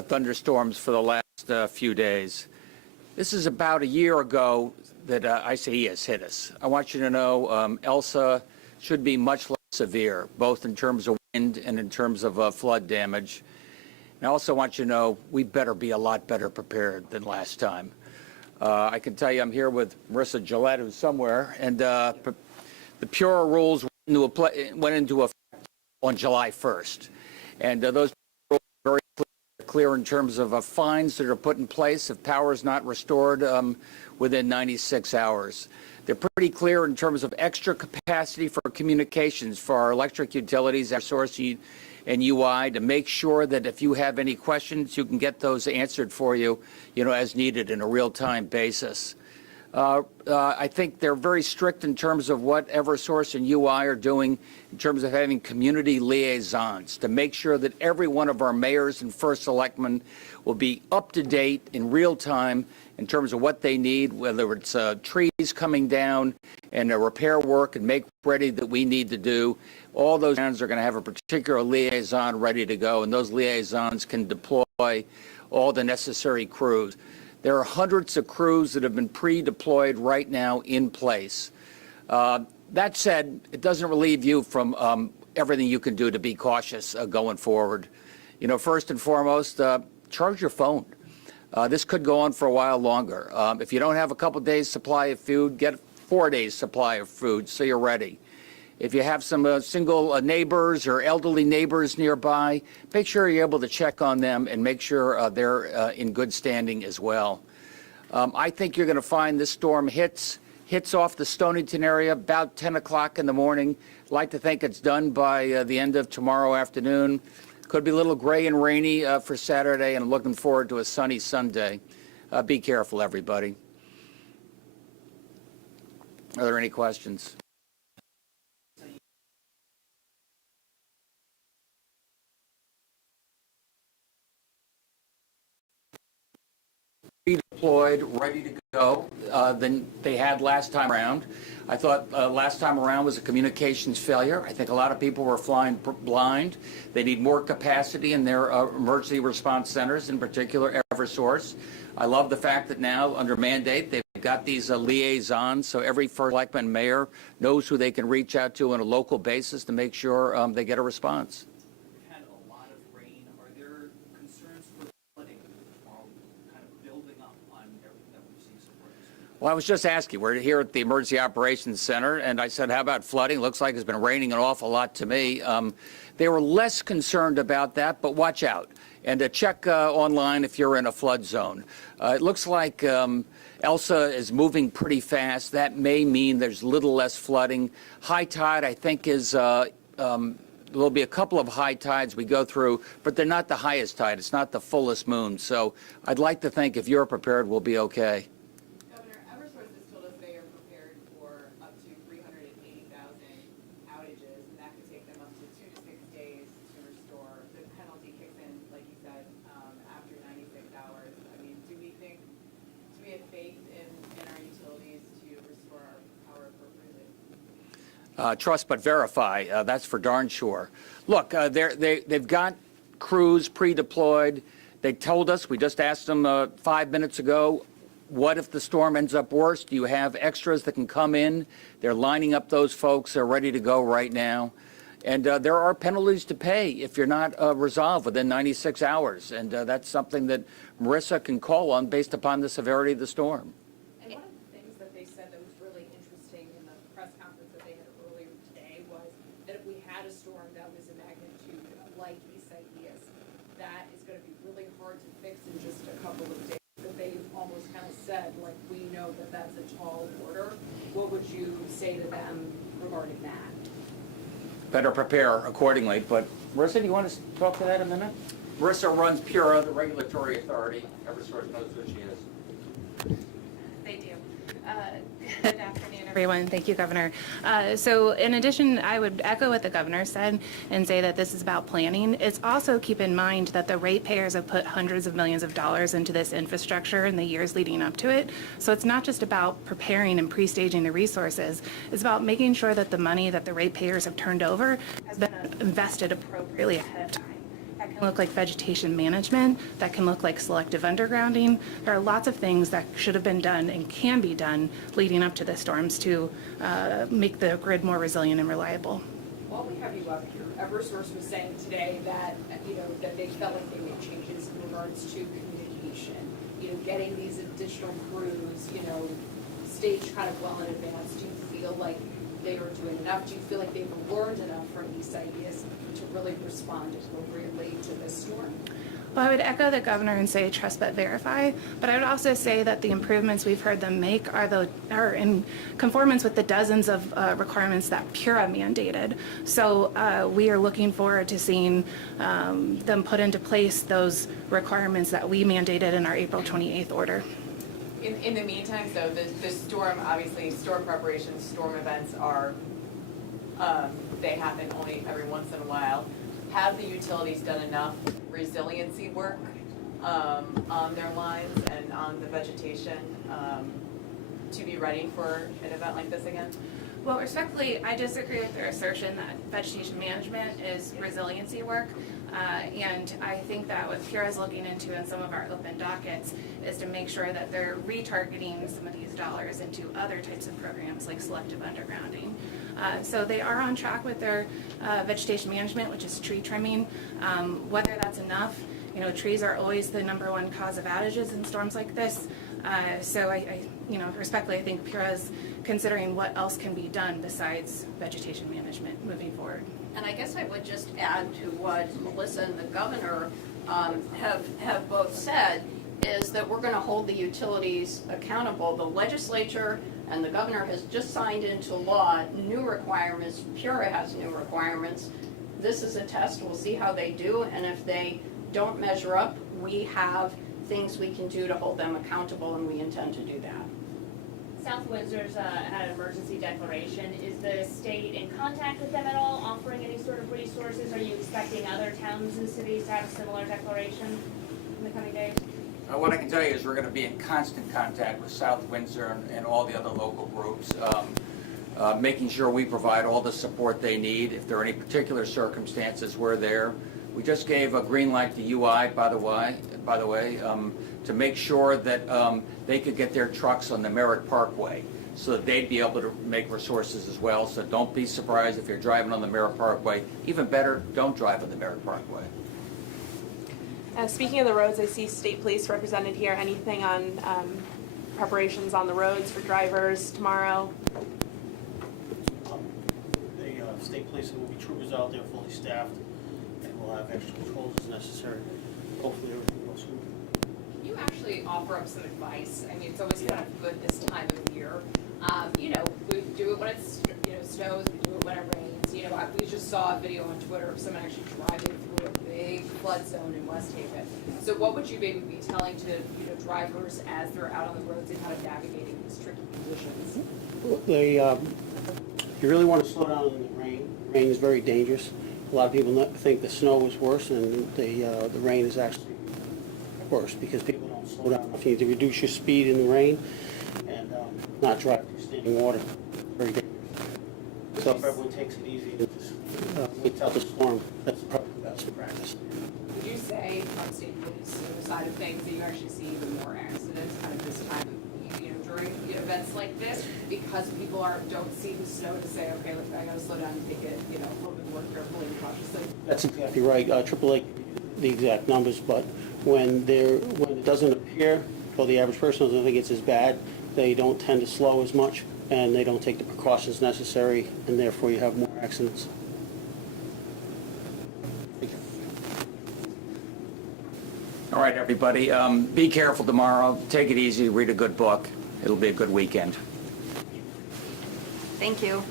thunderstorms for the last few days. This is about a year ago that Isaias hit us. I want you to know Elsa should be much less severe, both in terms of wind and in terms of flood damage. And I also want you to know we better be a lot better prepared than last time. I can tell you I'm here with Marissa Gillette, who's somewhere, and the Pura rules went into effect on July 1st. And those rules are very clear in terms of fines that are put in place if power is not restored within 96 hours. They're pretty clear in terms of extra capacity for communications for our electric utilities, our source and UI, to make sure that if you have any questions, you can get those answered for you, as needed in a real-time basis. I think they're very strict in terms of what Eversource and UI are doing in terms of having community liaisons to make sure that every one of our mayors and first selectmen will be up to date in real time in terms of what they need, whether it's trees coming down and repair work and make ready that we need to do. All those towns are going to have a particular liaison ready to go, and those liaisons can deploy all the necessary crews. There are hundreds of crews that have been pre-deployed right now in place. That said, it doesn't relieve you from everything you can do to be cautious going forward. First and foremost, charge your phone. This could go on for a while longer. If you don't have a couple days supply of food, get 4 days supply of food so you're ready. If you have some single neighbors or elderly neighbors nearby, make sure you're able to check on them and make sure they're in good standing as well. I think you're going to find this storm hits off the Stonington area about 10 o'clock in the morning. I'd like to think it's done by the end of tomorrow afternoon. Could be a little gray and rainy for Saturday, and I'm looking forward to a sunny Sunday. Be careful, everybody. Are there any questions? Deployed, ready to go than they had last time around. I thought last time around was a communications failure. I think a lot of people were flying blind. They need more capacity in their emergency response centers, in particular Eversource. I love the fact that now, under mandate, they've got these liaisons, so every first selectman mayor knows who they can reach out to on a local basis to make sure they get a response. Well, I was just asking. We're here at the Emergency Operations Center, and I said, how about flooding? Looks like it's been raining an awful lot to me. They were less concerned about that, but watch out. And check online if you're in a flood zone. It looks like Elsa is moving pretty fast. That may mean there's a little less flooding. High tide, I think, is there'll be a couple of high tides we go through, but they're not the highest tide. It's not the fullest moon. So I'd like to think if you're prepared, we'll be okay. Trust but verify, that's for darn sure. Look, they've got crews pre-deployed. They told us, we just asked them 5 minutes ago, what if the storm ends up worse? Do you have extras that can come in? They're lining up those folks. They're ready to go right now. And there are penalties to pay if you're not resolved within 96 hours. And that's something that Marissa can call on based upon the severity of the storm. Like, we know that that's a tall order. What would you say to them regarding that? Better prepare accordingly. But Marissa, do you want to talk to that a minute? Marissa runs PURA, the regulatory authority. Eversource knows who she is. They do. Good afternoon, everyone. Thank you, Governor. So in addition, I would echo what the Governor said and say that this is about planning. It's also keep in mind that the ratepayers have put hundreds of millions of dollars into this infrastructure in the years leading up to it. So it's not just about preparing and pre-staging the resources. It's about making sure that the money that the ratepayers have turned over has been invested appropriately ahead of time. That can look like vegetation management, that can look like selective undergrounding. There are lots of things that should have been done and can be done leading up to the storms to make the grid more resilient and reliable. While we have you up here, Eversource was saying today that, that they felt like they made changes in regards to communication, getting these additional crews, staged kind of well in advance. Do you feel like they are doing enough? Do you feel like they've learned enough from these ideas to really respond appropriately to this storm? Well, I would echo the governor and say trust but verify, but I would also say that the improvements we've heard them make are in conformance with the dozens of requirements that PURA mandated. So we are looking forward to seeing them put into place those requirements that we mandated in our April 28th order. In the meantime, so the storm, obviously, storm preparations, storm events are, they happen only every once in a while. Have the utilities done enough resiliency work on their lines and on the vegetation to be ready for an event like this again? Well, respectfully, I disagree with their assertion that vegetation management is resiliency work. And I think that what PURA is looking into in some of our open dockets is to make sure that they're retargeting some of these dollars into other types of programs like selective undergrounding. So they are on track with their vegetation management, which is tree trimming. Whether that's enough, trees are always the #1 cause of outages in storms like this. So I respectfully, I think PURA is considering what else can be done besides vegetation management moving forward. And I guess I would just add to what Melissa and the governor have both said, is that we're going to hold the utilities accountable. The legislature and the governor has just signed into law new requirements. PURA has new requirements. This is a test. We'll see how they do. And if they don't measure up, we have things we can do to hold them accountable, and we intend to do that. South Windsor's had an emergency declaration. Is the state in contact with them at all, offering any sort of resources? Are you expecting other towns and cities to have a similar declaration in the coming days? What I can tell you is we're going to be in constant contact with South Windsor and all the other local groups, making sure we provide all the support they need. If there are any particular circumstances, we're there. We just gave a green light to UI, by the way, to make sure that they could get their trucks on the Merritt Parkway so that they'd be able to make resources as well. So don't be surprised if you're driving on the Merritt Parkway. Even better, don't drive on the Merritt Parkway. Speaking of the roads, I see state police represented here. Anything on preparations on the roads for drivers tomorrow? The state police, there will be troopers out there fully staffed, and we'll have extra patrols as necessary. Hopefully everything goes smooth. Can you actually offer up some advice? I mean, it's always kind of good this time of year. We do it when it's snows, we do it when it rains. We just saw a video on Twitter of someone actually driving through a big flood zone in West Haven. So what would you maybe be telling to drivers as they're out on the roads and kind of navigating these tricky conditions? You really want to slow down in the rain. Rain is very dangerous. A lot of people think the snow is worse, and the rain is actually worse because people don't slow down enough. You need to reduce your speed in the rain and not drive through standing water. Very dangerous. So if everyone takes it easy and just wait out the storm, that's probably the best practice. Would you say on state police side of things that you actually see even more accidents kind of this time of during events like this because people don't see the snow to say, okay, look, I got to slow down and take it a little bit more carefully and cautiously? That's exactly right. AAA, the exact numbers, but when it doesn't appear, or the average person doesn't think it's as bad, they don't tend to slow as much, and they don't take the precautions necessary, and therefore you have more accidents. All right, everybody, be careful tomorrow. Take it easy. Read a good book. It'll be a good weekend. Thank you.